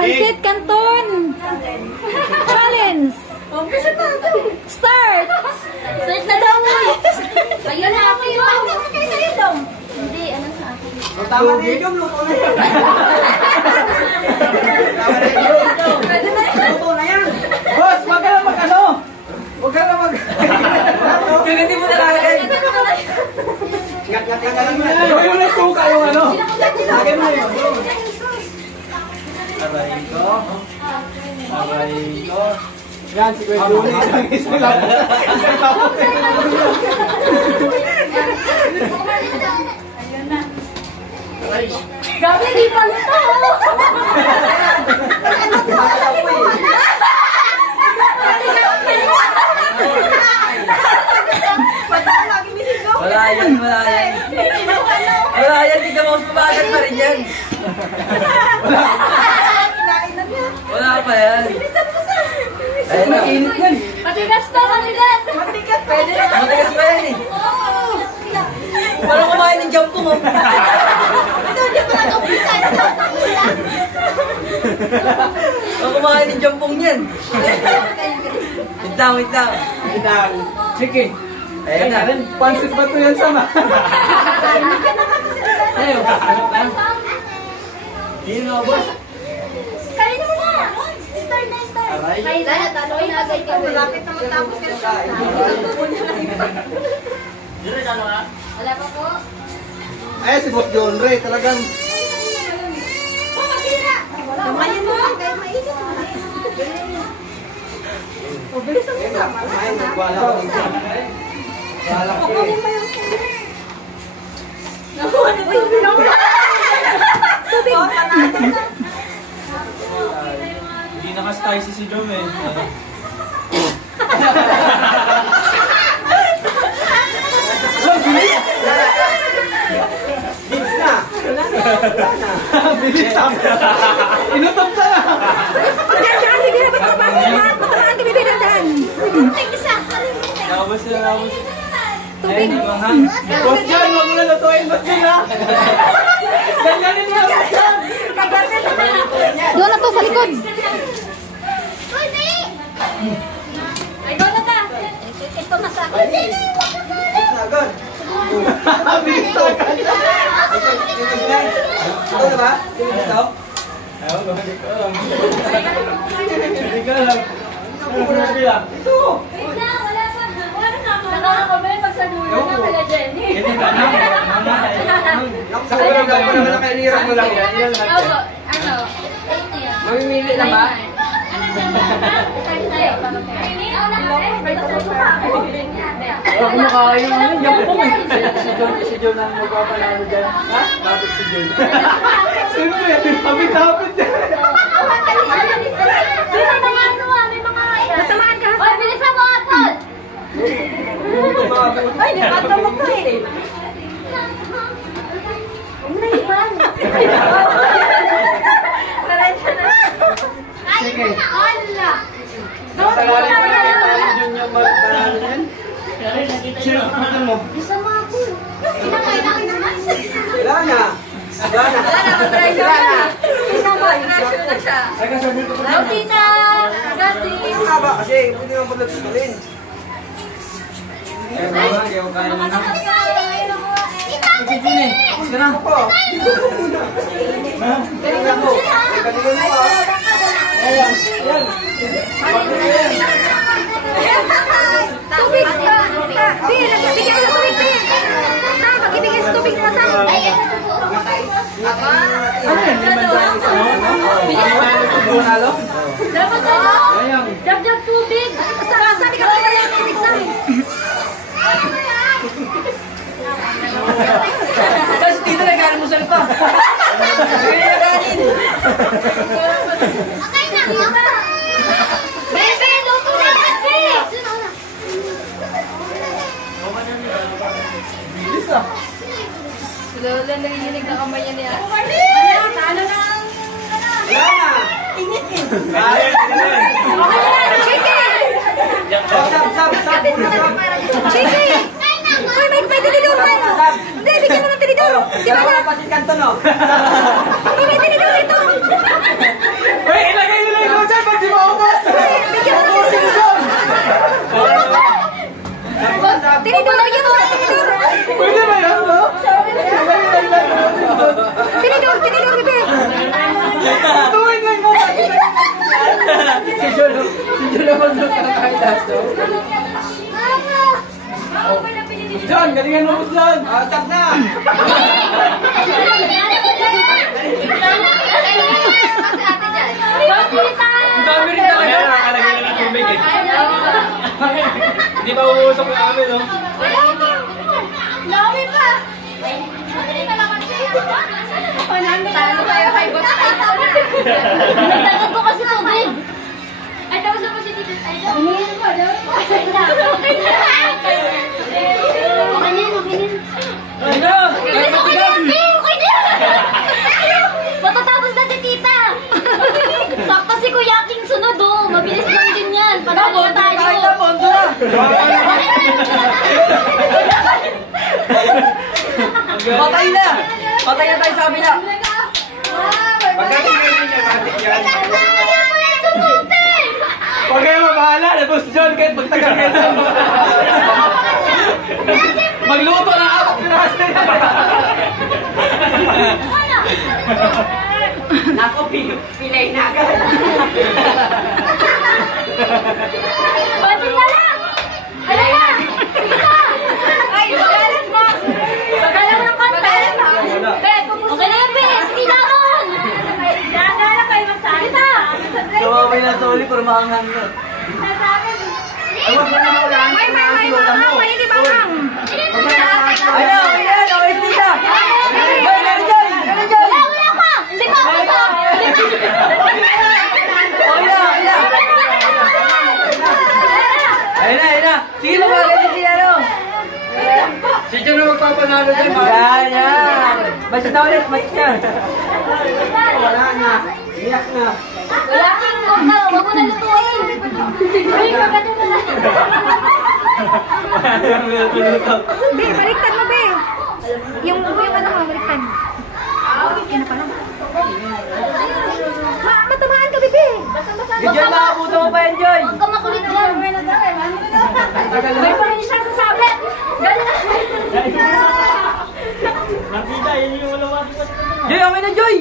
Pansit Canton! Challenge! Start! Start na daw mo! Ayun na ako yun! Hindi, ano sa akin? Tama na yun, luto na yan. Luto na yan. Boss, wag ka na mag-ano. Huwag ka na mag... Ganiti mo na lalagay. Ngat-ngat ka lang na. Yung nasuka yung ano. Lagay mo yun. Aray ko. Aray ko. Yan, si Kuya Juni. Isang lapot. Isang lapot. Gabi, di pa nito! Wala yan, wala yan. Wala yan, di ka maus pabagat pa rin yan. Wala pa yan. Ay, nakinit yan. Matigas to, matigas! Matigas! Pwede na! Matigas pa yan eh. Walang kumain ng jampong oh. Ito, hindi pa nakapisa. Walang kumain ng jampong yan. Wait lang, wait lang. Wait lang. Sige. Ayan na. Pansit ba ito yan sama? Ayaw, kasarap lang. Hindi na, boss. Kainin mo na! Start na, start! Aray. Kain na, taloy na agad ka. Malapit na matapos ka siya. Wala pa po. Ay, si Boss John Ray, talagang... Tumayin mo lang kahit mainit. O, bilisan mo na. Ay, nagwala ko din siya. Wala ko eh. Tubig! Hindi naka-style si John eh. Bilis na! Bilis na! Inutot ka na! Pagkakasaan, hindi na pagkakapasok lahat. Matamaan kami binandan. Labas na, labas. Tubig. Boss John, huwag mo na lutuin, Boss John ha! Ganyanin niya, Boss John! Doon na to sa likod. Ay, doon na ta! Ito na sa akin. Agad! Bilis na agad! Ito na ba? Ito? Ayaw, bakit ko lang. Hindi ka lang. Ito! Wait na, wala pa. Nakaka-comment pag salunan na kala Jenny. Hindi ka na. Sabi ko naman na kailiran mo lang yan. Yan lang yan. Opo, ano? Mamimili na ba? Huwag mo kaya yung ano, yung pong eh. Si John ang magpapalalo dyan. Ha? Bakit si John? Sino yan? Kapit-kapit dyan. Natamaan ka. Oy, bilisan mo, Atol! Ay, nakatamok ka eh. Umaiman. Sige. Ala! Nasalali mo na kita yung John yung magpalalo dyan. Sino kapatid mo? Bisa mo ako. Kinakain na naman. Wala na. Wala na. Wala na. Kinakain na siya. Saka sabi ko pa Hello, Tita! Gati! Ano nga ba? Kasi hindi naman pala tutuloyin. Eh, mga ayaw kaya na. Sige, Juni. Sige na. Ako. Ha? Galingan mo. Galingan mo ha. Ayan. Ayan. Tubig. Bin, nagbibigay sa tubig, Bin. Saan? Magbibigay sa tubig na saan? Ano yan? Liman dahil sa Ronaldo? Dapat ano? Dab-dab tubig! Sabi ka ba yung tubig sa amin? Kasi dito nag-almusal pa. Kaya nakain. Okay na! Bebe! Luto na! Bebe! Bilis ah. Lola, nanginig na kamay niya. Talo na! Wala na. Init eh. Kaya, Sab. Chichi! Uy, may tinidor pa yun. Hindi, bigyan mo ng tinidor. Si Wala Maya. ka pasit kanto no? Uy, may tinidor dito. Uy, John. Si John naman doon kakain laso. John, galingan mo, John. Tap na. Ang dami rin tayo. Kaya nakalagay na ng tubig eh. Hindi pa umusok yung amin, no? Dami pa! Talo tayo kay Boss. Nagdagan ko kasi tubig. Ay, tapos na po si Tito. Ay, hinihin mo. Okay na. Okay na. Okay na. Matatapos na si Tita. Sakto si Kuya King sunod, oh. Mabilis lang din yan. Panalo na tayo. Patay na! Patay na tayo sa kabila! Pagdating kayo niya, matik yan. Huwag kayo mabahala! Labos John, kahit magtagal kayo doon! Magluto na ako! Piraso yan! Nako, pilay na agad! Pati na lang! Ano na? Tita! Ay, magalas mo! Magalas mo ng konti! Okay na yan, Bes! Tinamon! Nagala kayo masalita! Tumamay na sa uli, pero maanghang na. Ay, wag mo na maulan. May hindi manghang. Ayaw! Ayan! Okay, Tita! Ay, meron dyan! Meron dyan! Wala pa! Hindi pa ako sa... Okay na! Ayun na! Sige, magagalit si ano! Si John na magpapanalo dyan, Yan! Basta na ulit, mas yan! Wala na! Iyak na! Wala kang kumpa! Huwag mo na lutuin! Ay, maganda na lang! Be, baliktad mo, Be. Yung ano mo, baliktad. Yan na pala. Matamaan ka, Be. Joy, makabuto mo pa yan, Joy! Huwag ka makulit lang! May pa rin siya sa sablet! Gano'n na! Joy, okay na, Joy!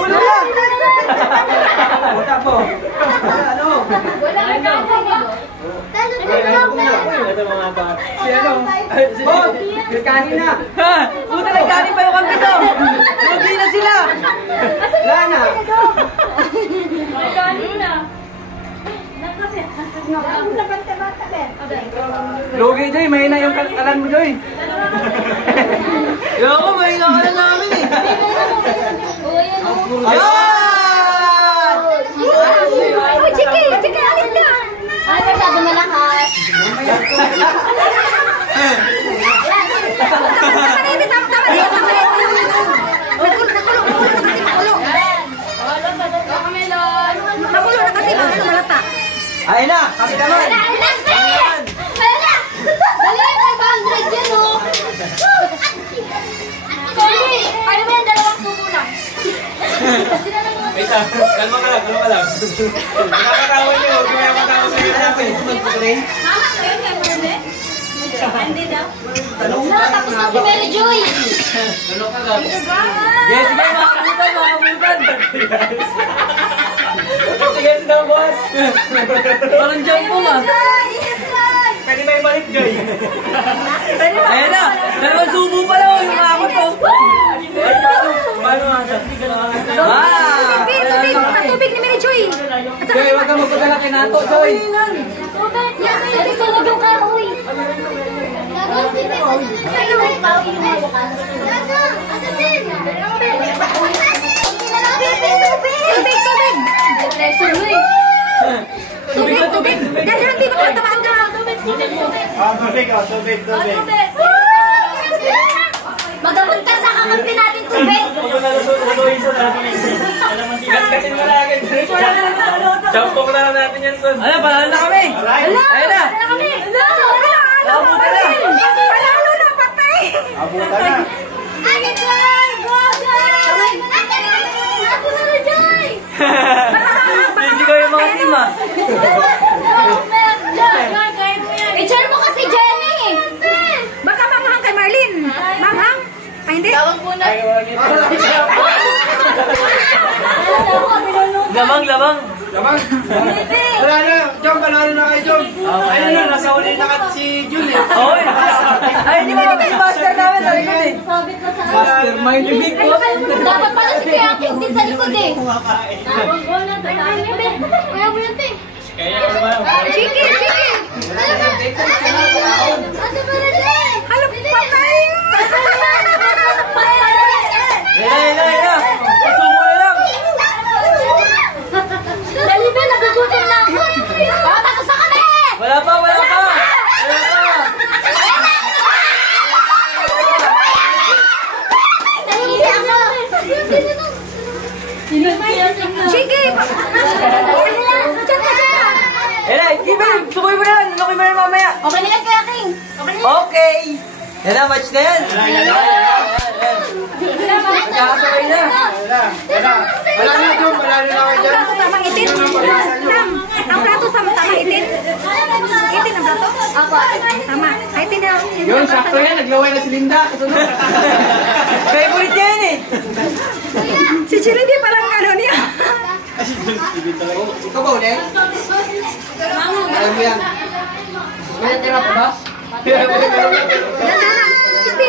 Wala na! Wala po! Ano? Wala kang gano'n! Talo na! Si ano? Si Boss! Kanin na! Ha? Puta, nagkanin pa yung kampito! Lugi na sila! Wala na! Lugi, Joy! Mahina yung kalan mo, Joy! Yo, mahina ka lang namin eh! Ayan! Oh, Chiki, alis ka. Ay, masyado malakas! Makulo na kasi, malata. Ayun na! Kami naman! Dali, 500 yan, oh! Sorry! Kaya mo yan, dalawang subo lang. Wait lang, kalma ka lang. Nakakatawan niyo, huwag niyo matawa sa iyo. Mama, kayo kaya mo rin? Hindi daw. Na, tapos na si Mary Joy. Ano ka lang? Yes, sige, makabutan! Tigas daw, boss. Parang jump po nga! Pwede ba ibalik, Joy? Ayun na! Dalawang subo pa lang! Yung ako to! Paano nga siya? Ah! Be, tubig ni Mary Joy. At saka Joy, huwag ka magpadala kay Nato, Joy! Kasi sunog yung kahoy. Sa'yo yung kahoy yung mabukas. tubig. Dahil hindi makatamaan ka. Tubig. Magabon ka sa kakampi natin tubig. Kat-katin mo na agad. Jampok na lang natin yan, son. Ano, panalo na kami! Ayun na! Abutan na! Panalo na, patay. Abutan na. Hindi ko yung mga team ah! I-share mo kasi Jenny. Baka manghang kay Marlene. Manghang? Ay, hindi. Lamang! Laman. Wala na. Jom, panalo na kayo, Jom. Ayun na, nasa uli na ka si Jun eh. Oo, ay, hindi mo si master namin sa likod eh. Sabit ka sa Mastermind yung big boss. Dapat pala si Kuya King din sa likod eh. Kaya mo yun, te. Kaya naman. Chiki, chiki. Halo, patay. Ila. Pasubo na lang. Dali ba, nagugutom na ako. Oh, tapos na kami! Wala pa. Nahihili ako. Chiki. Ila, Steven, subuhin mo na yan. Lukin mo na mamaya. Okay na yan, Kuya King. Okay na yan. Okay. Yan na, match na yan. Magkakasabay na. Wala na, Jom. Panalo na kayo dyan. Plato tamang itin. Sam, ang plato tamang itin. Itin ang plato? Ako. Tama. Ay, itin na. Yun, sakto yan. Naglaway na si Linda. Kasunod. Favorite yan eh. Si Chili di parang ano niya. Ikaw ba ulit? Alam mo yan. May tira pa ba? Steady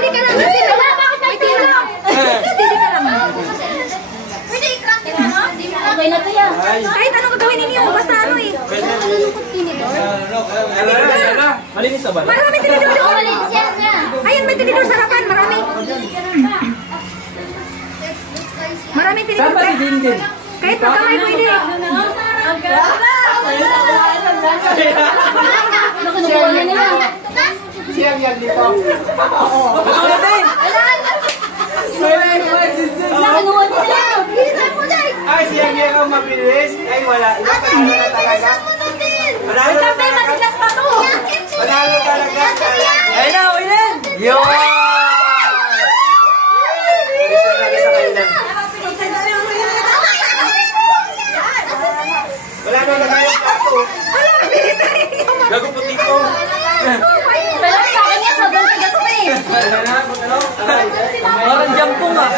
ka lang. Steady lang. Steady ka lang. Okay na to yan. Kahit anong gagawin ninyo, basta ano eh. Malinis na ba? Marami tinidor Oh, doon. malinis yan na. Ayun, may tinidor sa harapan. Marami. Marami Saan tinidor. ba si Jinjin? Kahit pagkamay pwede. Nakunukuha na nila. Siyang yan dito. Ito natin! Nakunuha na nila. Ay, siyang yan ang mabilis. Ay, wala. Iba, panalo na talaga. Panalo na talaga. Panalo talaga. Ayun na, okay na yan. Yun! Wala na naman yung plato. Gago puti ko. Pero sa akin yan, sobrang tigas pa eh. Parang jampong ah.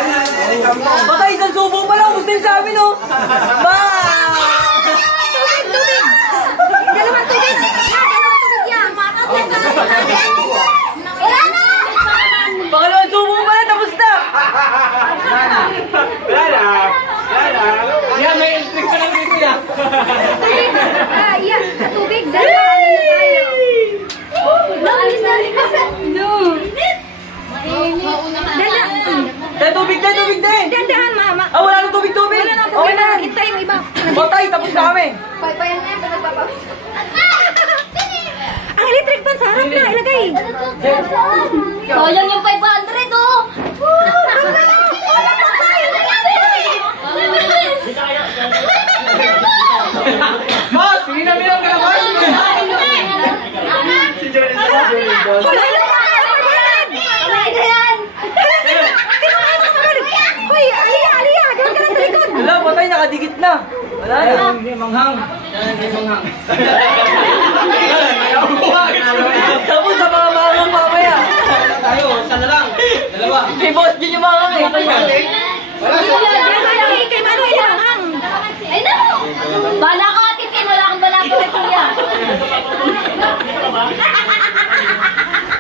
Patay, isang subo pa lang. Gusto yung sa amin oh. Dalawang tubig. Dalawang tubig yan. Wala na! Pangalawang subo pa lang. Tapos na. Wala. Yan, may electric ka lang dito yan. Yan, sa tubig. Dalawa. Ano na tayo? Tubig din. Dandahan, mama. Ah, wala nang tubig. Wala na Okay na. Hintay yung iba. Patay, tapos na kami. Payan na yan, pinagpapawis. Ang electric fan sa harap na, ilagay. Sayang yung 500 oh! Mas, hindi na bilang ka na, Mas. Si Johnny sa Hoy, Hoy, Aliyah, gawin ka na sa likod. Wala, patay, nakadikit na. Wala na. Hindi, manghang. Tapos sa mga manghang mamaya. Tayo, isa na lang. Dalawa. May boss din yung manghang eh. Kay Mano ilanghang. Ay na! Bala ka atitin, wala akong bala ko kuya.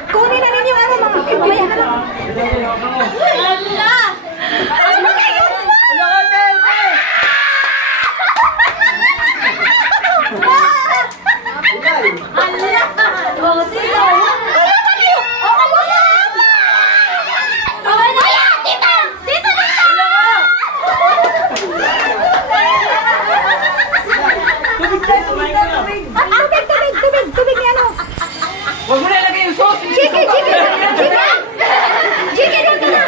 Kunin na ninyo ano mga mamaya na lang. Wala! Ano ba yun? Wala ka, Tete. Ala! Oh, tita! Wala ba kayo? Oh, kamusta? Okay na yan! Tita! Tita na! Wala ka. Tubig ni ano? Huwag mo na ilagay yung sauce. Chiki, Chiki din ka na.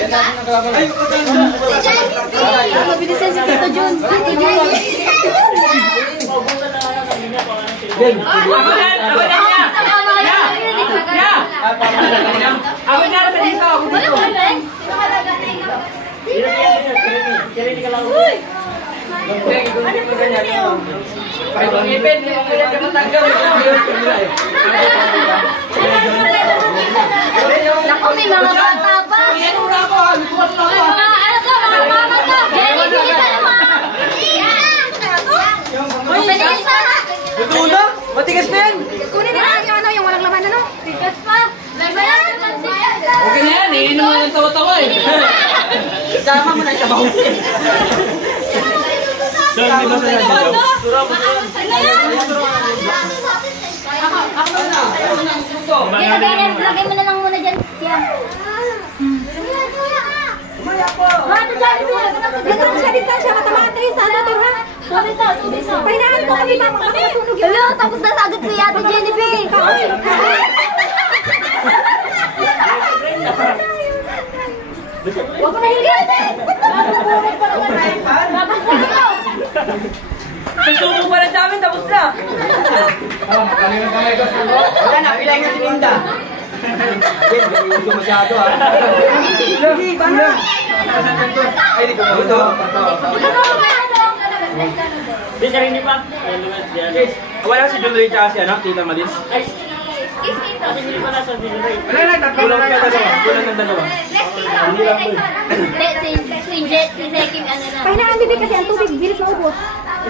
Ina. Mabilisan si Tito Jun. Ako na sa dito. Nako! may mga bata pa. Ano to, mga mama to. Jenny, bilisan mo. Bilis pa. Ito na? Matigas na yan. Kunin nila yung ano, yung walang laman, ano? Bilis pa. Okay na yan, iinom mo ng tawa-tawa eh. Sama mo na yung sabaw. Saan di ba sa nandito? Lagay mo na lang muna dyan. Yan. Ano dyan? Distansya, matamaan tayo sa ano, Tor, ha? Pahinaan ko kasi mama, masunog yun. Hello, tapos na agad si Ate Jennifer. Huwag mo na higit. Susubong pa lang sa amin, tapos na. Wala na, pilay nga si Linda. Yes, hindi ko masyado ha. Sige, paano? Ay, di ko pa ito. Di ka rin pa. Wala si John Ray tsaka si ano, Tita Malis. Wala na, tatlo lang siya dalawa. Kulang ng dalawa. Si Jet, si Zekim, ano na. Pahinaan, bibi, kasi ang tubig, bilis maubos.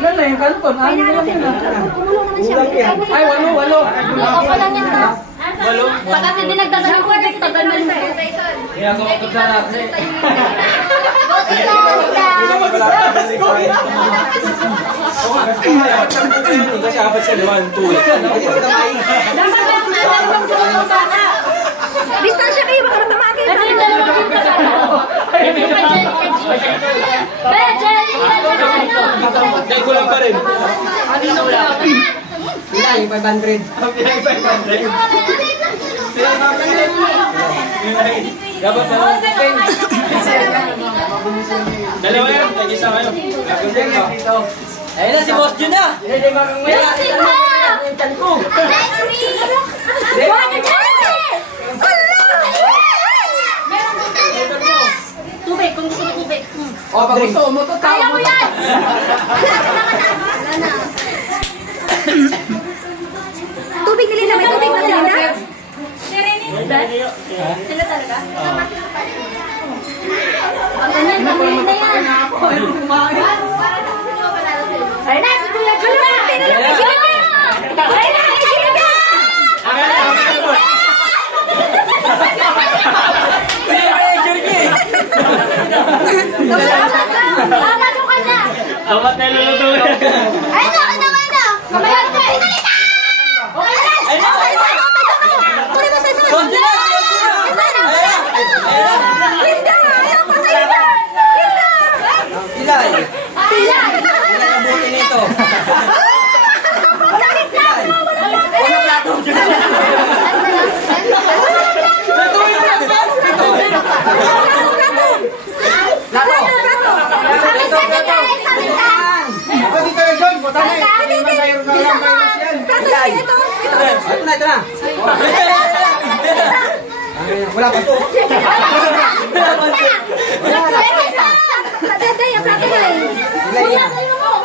Ilan na yung kanton? Pahinaan natin. Kumulo naman siya. Ay, walo. Okay lang yan ha. Pag kasi dinagdagan yung tubig, tagal mo lang. Kaya ko ako sa natin. Kasi apat sa 1, 2. Distansya kayo, baka matamaan kayo sa ano. Dahil kulang pa rin. Ilan, 500. Dapat na lang. Dalawa yan, tag-isa kayo. Ayun na si Boss Jun na. Tubig, kung gusto mo tubig. O, pag gusto mo, Kaya mo yan! Tubig nila, may tubig ba sila? Sila talaga? Ganyan, pamili na yan. Ay na, si Kuya Juna! Ay na, si Tama yung kanya! Amat na luluto yan. Ay na! Kamayan ko! Ay na! Okay na! Kunin mo sa isa. Boss Jun na! Linda! Ayaw pa sa Linda! Pilay. Pilay! Pilay ang buti nito. Ako dito na John, buta na ito na. Wala pa to.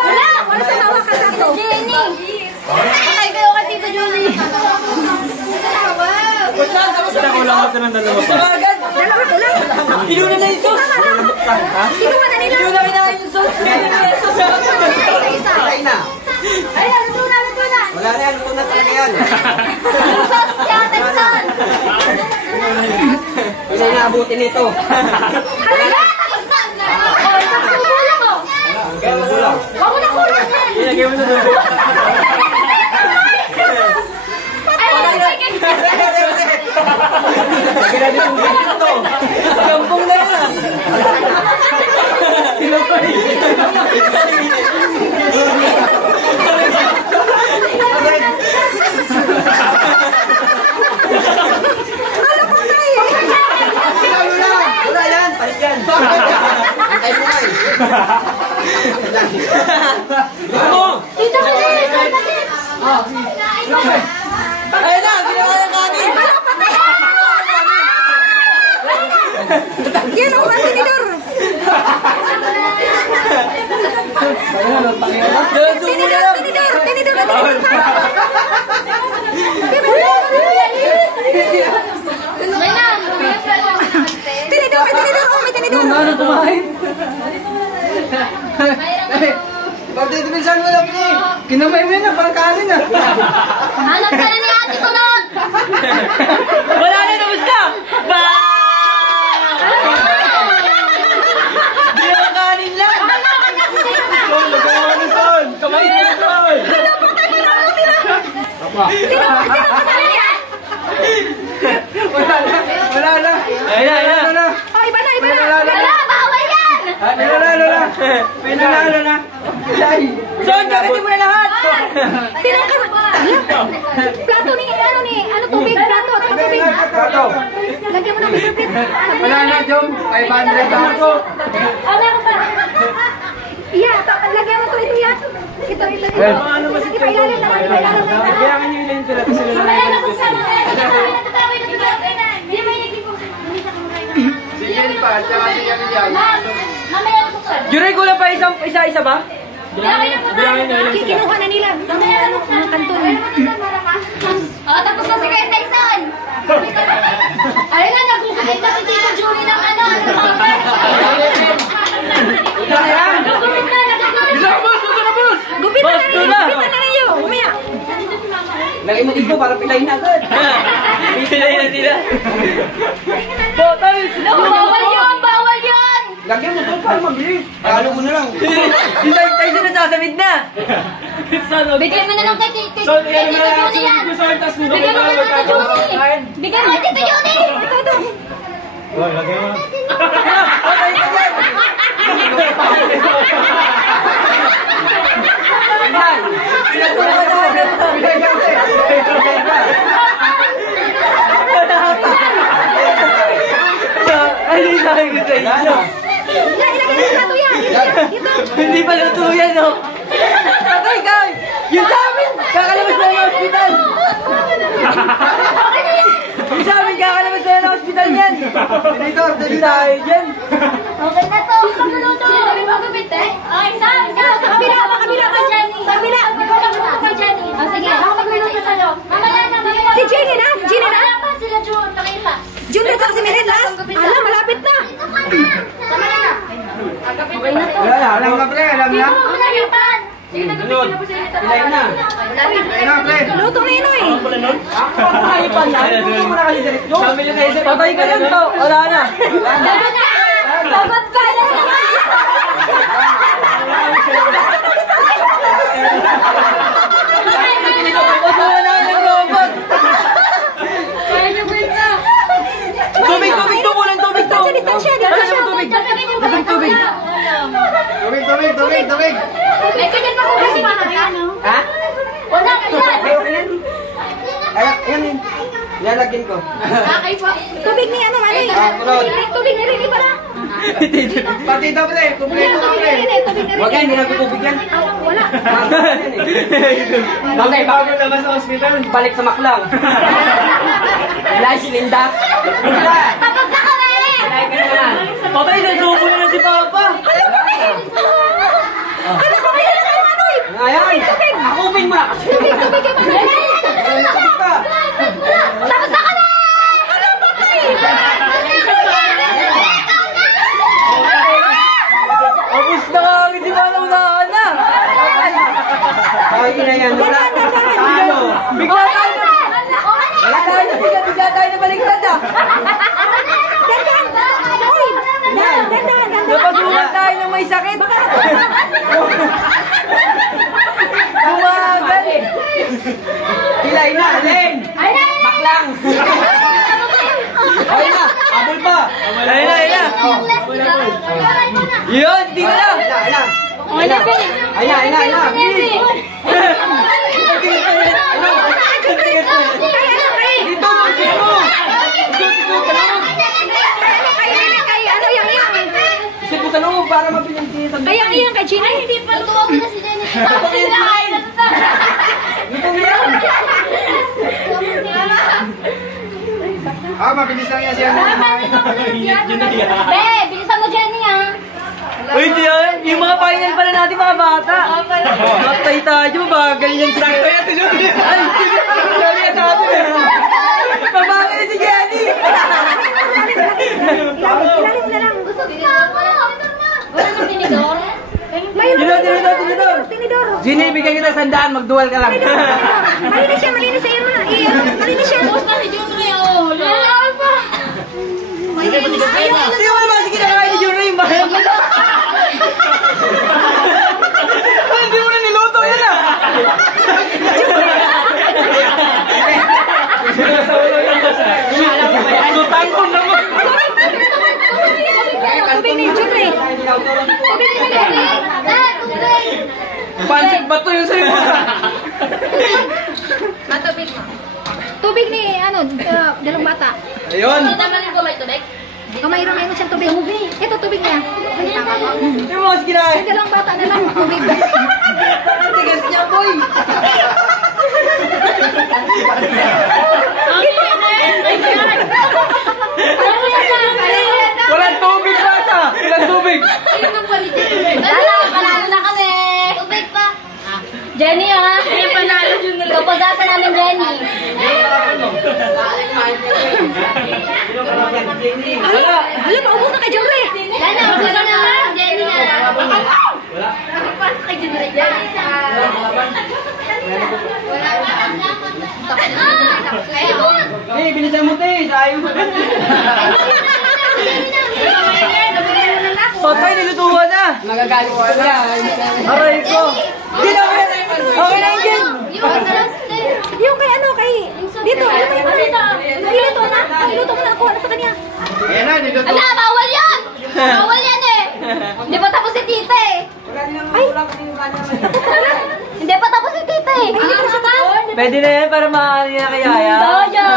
Wala sa hawak ka sa to. Jenny! Ay, kayo ka Tita Julie! Basta kulang ako ng dalawa. Dalawa ko lang. Inuna na yung sauce. Sino ba na nila? Inuna kinain yung sauce. Patay na. Ay, luto na! Wala na yan, luto na talaga yan. Yung sauce si Ate San! Wala na abutin nito. Halala! Tapos na! Oh, nagsubo lang oh! Kaya magulang. Huwag mo na kulang yan! Ilagay mo na doon. Ay, Grabe yung tubig nito. Gampong na yan ah. Wala yan, palit yan. Ay mo nga eh. Ano? Tita ka na! Ayun na, ginawa ng kanin. Yan o, ang tinidor. Tinidor. May na! Wala na kumain. Pagtitipisan mo lang eh. Kinamay mo yun, parang kanin ah. Hanap ka na ni ate ko nun! Wala na, tapos na! Hindi na kanin lang! Sol, nagawa ni Sol! Kamay ni Sol! Sino kasama niya? Wala na! Ayun na! Oh, iba na. Wala, bawal yan! Nanalo na! May nanalo na! Sol, gamitin mo na lahat! Sino ang kasama? Plato ni, ano tubig, plato, at saka tubig. Lagyan mo ng tubig. Wala na, Jom! 500 na ako! Ah, meron pa. Yeah, lagyan mo ito yan. Ito. Ipailalim na lang. Kaya kanyo yun sila kasi sila Mamaya na kung saan tayo. Natutawid na dito. Hindi may nagkipong. Sige pa, tsaka si Kami yan. Mamaya na kung saan. Juray ko lang pa isa-isa ba? Bilangin na. Kikinuha na nila. Mamaya na kung saan. Kanton. Oh, tapos na si Kuya Tyson. Ayun na, nagugupit na si Tito Julie ng ano. Nagugupit na. Bisa ka, boss! Bisa ka, boss! Gupitan na ninyo. Umaya. Lagay mo dito para pilayin agad. Pilayin na sila. Bottles! Bawal yun! Lagyan mo doon para mabilis. Halo mo na lang. Tayo sila sasamid na. Bigay mo na lang kay Tito Julie yan. Bigay mo na lang kay Julie. Bigay mo kay Tito Julie. Ito. Lagyan mo. Okay ka dyan. Yan. Pinagpulungan na. Ay, hindi sabi ko sa inyo. Ilagay mo plato yan. Ito. Hindi pa luto yan, no? Patay ka! Yung sa amin, kakalabas na ng hospital! Yung sa amin, kakalabas na ng hospital yan! Dito tayo dyan! Okay na to. Sino may magupit eh? Okay, isa. Sa kabila. Sa kabila. Kay Jenny. Ah, sige. Ako magluluto sa'yo. Mamaya na. Si Jenny na. Wala pa sila June. Nakita. June at saka si Meren last. Alam, malapit na. Tama na. Okay na to. Wala na, alam na pre, alam na. Nalipan. Sige, nagupit na po sila. Ilayin na. Ilayin na pre. Luto na ino eh. Ako ang naipan na. Luto mo na kasi direct. Sabi nyo tayo, patay ka lang to. Wala na. Sagot ka lang. Patuwa na ng robot. Kaya niyo ba ito? Tubig to. Walang tubig to. Distansya. Tubig. May ganyan pa po kasi mga ano? Ha? Wala ka yan. Ayan yun. Nilalagyan ko. Okay po. Tubig ni ano, ano eh. Kulot. Tubig ni Rini pala. Pati daw pre, kumpleto ka pre. Tubig ni Huwag yan, Rini. hindi nagtutubig yan. Wala. Okay, bago naman sa hospital, balik sa maklang. Wala si Linda. Tapos na kami! Patay, nasubo na si Papa. Ano ko kaya lang yung ano eh. Ayan, akupin mo na kasi. Tubig ka pa. Tapos na kami! Tapos na kagad si Manaw na na. Ay, ina yan. Ano? Bigla tayo na. Wala tayo na bigla tayo na baliktad ah. Napasukan tayo ng may sakit. Bumagal. Hilay na, Len. Maklang. Ay na, abol pa. Ay na. Yun, di ka lang. Ay na. Bilis. Dito, magsin mo. Isip ko sa loob para mabiling si Sandra. Kaya yan kay Gina. Hindi pa lutuwa mo na si Jenny. Tapos sila kain na ito. Dito mo yan. Mabilis lang yan siya. Be, bilisan mo Jenny ah. Uy, diyan, yung mga final pala natin mga bata. Matay tayo, bagal yan. Sakto yan, tuloy. Ay, tuloy yan sa atin eh. Mabagal si Jenny. Ilalim na lang. Gusto ko. sandaan, mag-dual ka lang. Malinis siya, malinis siya. Malinis siya. Tapos na si Junri, oh. Lalakal pa. Sino mo naman sige nakakain ni Junri yung bahay mo? Hindi mo na niluto yan ah! Sa ulo yung basa. Sutan ko naman! Tubig ni Junri. Tubig ni Junri. Pansit ba to yung sa'yo? Matubig mo. Tubig ni, dalawang bata. Ayun! Tamanin ko may tubig. Mayroon siyang tubig. Ito, tubig niya. Yung mga sige na Yung dalawang bata na lang, tubig. tigas niya, boy! Walang tubig bata! Walang tubig! Panalo na kami. Tubig pa. Jenny, ha? Hindi panalo yun nila. Kapag-asa namin, Jenny. Hala, maubos na kay Junri. Jenny, ubus na. Jenny na. Wala. Kay Jenny. Hey, bilisan mo tayo! Ayaw mo! Patay, nilutuan na! Magagalit ko na! Aray ko! Hindi na okay! Okay na yun! Yung kay dito, luto na. Luto mo na ako, sa kanya. Ayan na, niluto! Ala, bawal yan! Bawal yan eh! Hindi pa tapos si tita eh! Ay, Hindi pa tapos si tita eh! hindi ko siya tapos. Pwede na yan para maano niya kay Yaya. Daya!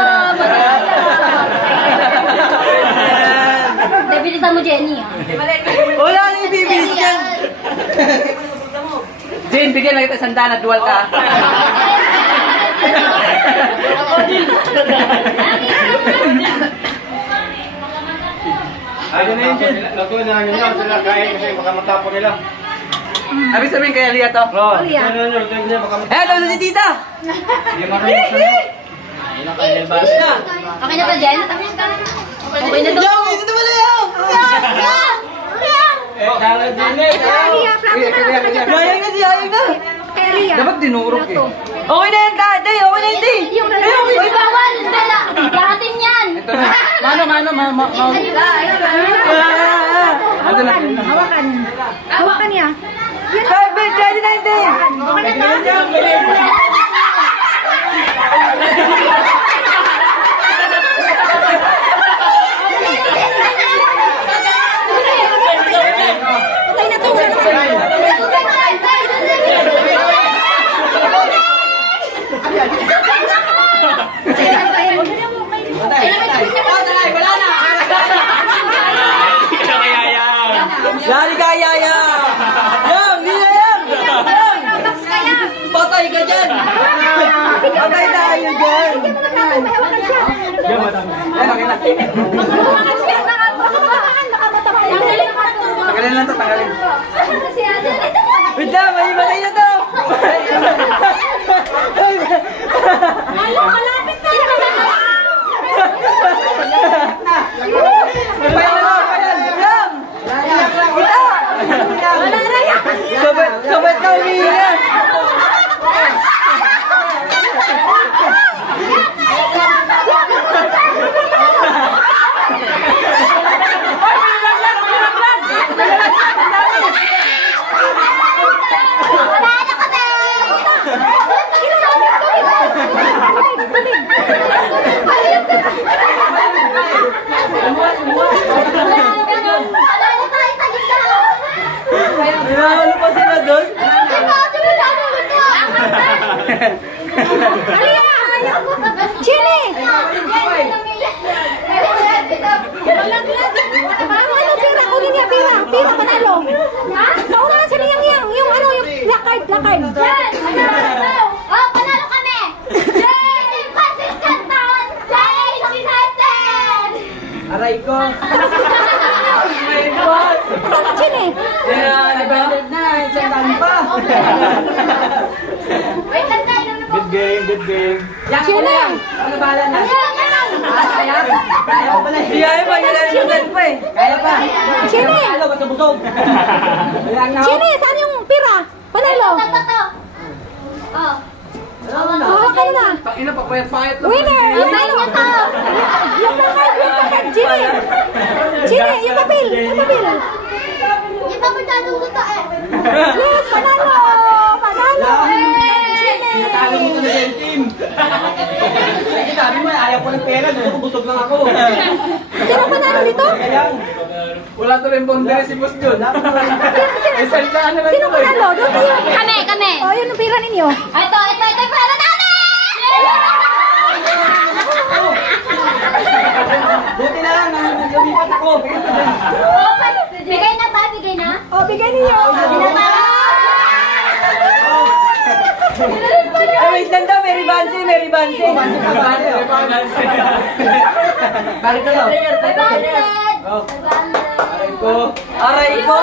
Hindi, bilisan mo Jenny ah. Wala na yung bibilis yan! Jane, bigyan lang kita sandaan at dual ka. Ayun na yun, Jin. Lutuin na nyo sila. Kain kasi baka matapon nila. Abis sabihin kay Alia to. Oo. Alia. Lutuin nyo baka matapon. Eh, ito na si tita! Hindi marunong sa nyo. Ayun na kayo. Balas na. Okay na ba Jen? Okay na Yo, ito wala yan! Dala din eh. Alia, plato na lang sa kanya. Yayang na si Yayang na! Kay Alia. Dapat dinurok eh. Plato. Okay na yan, Tay! Okay na yun, Tay! Yung Uy, bawal! Dala! Lahatin yan! Ito na. Mano. Ito na. Hawakan. Hawakan niya. Yun. Sabi, ready na hindi! Okay na to? Patay na to. Yari ka, Yaya! Yang! Hindi na yan! Yang! Patay ka dyan! Patay tayo dyan! Hawakan siya. Yan, okay na. Hawakan siya. Tagalin lang to, tagalin. Si Ate. Wait lang, may matay na to! Malapit na. Yang! Kita! Sabat ka umihinga! Ano pa sila doon? Alia! Chili! Ano pira? Kunin niya pira. Pira, panalo. Pauna na siya niyang. Yung placard. Oh, panalo kami! Jenny! Consistent down! Jenny! United! Aray ko! Saan si Chili? Nag-banded na, isang dami pa! Wait lang tayo. Good game. Chili! Ano bala na? Kaya Hindi ayaw pa, hindi ayaw pa eh. Kaya pa. Chili! Ano, basta busog. Ayan na. Chili, saan yung pira? Panalo. Ito. Oh. Hawak ka na. Ina, papayat-payat lang. Winner! Yung Sign niya to. Yung plakat, Ginny! Ginny, yung papel! Yung papel! Yung papatado ko to eh. Yes, panalo! Panalo! Ginny! Tinatalo mo ito na yung team. Kasi sabi mo, ayaw ko ng pera. Gusto ko, busog lang ako. Sino panalo dito? Ayan. Wala to rin bondere si Boss John. Eh, salitaan na lang Sino ito eh. panalo? Doon kayo. Kami. O, yun ang pira ninyo. Ito, para namin! Buti na lang, lumipat ako. Bigay na ba? Bigay na? O, bigay ninyo. Ay, wait lang daw, Mary Bansi. Bakit kayo? 500! Aray ko.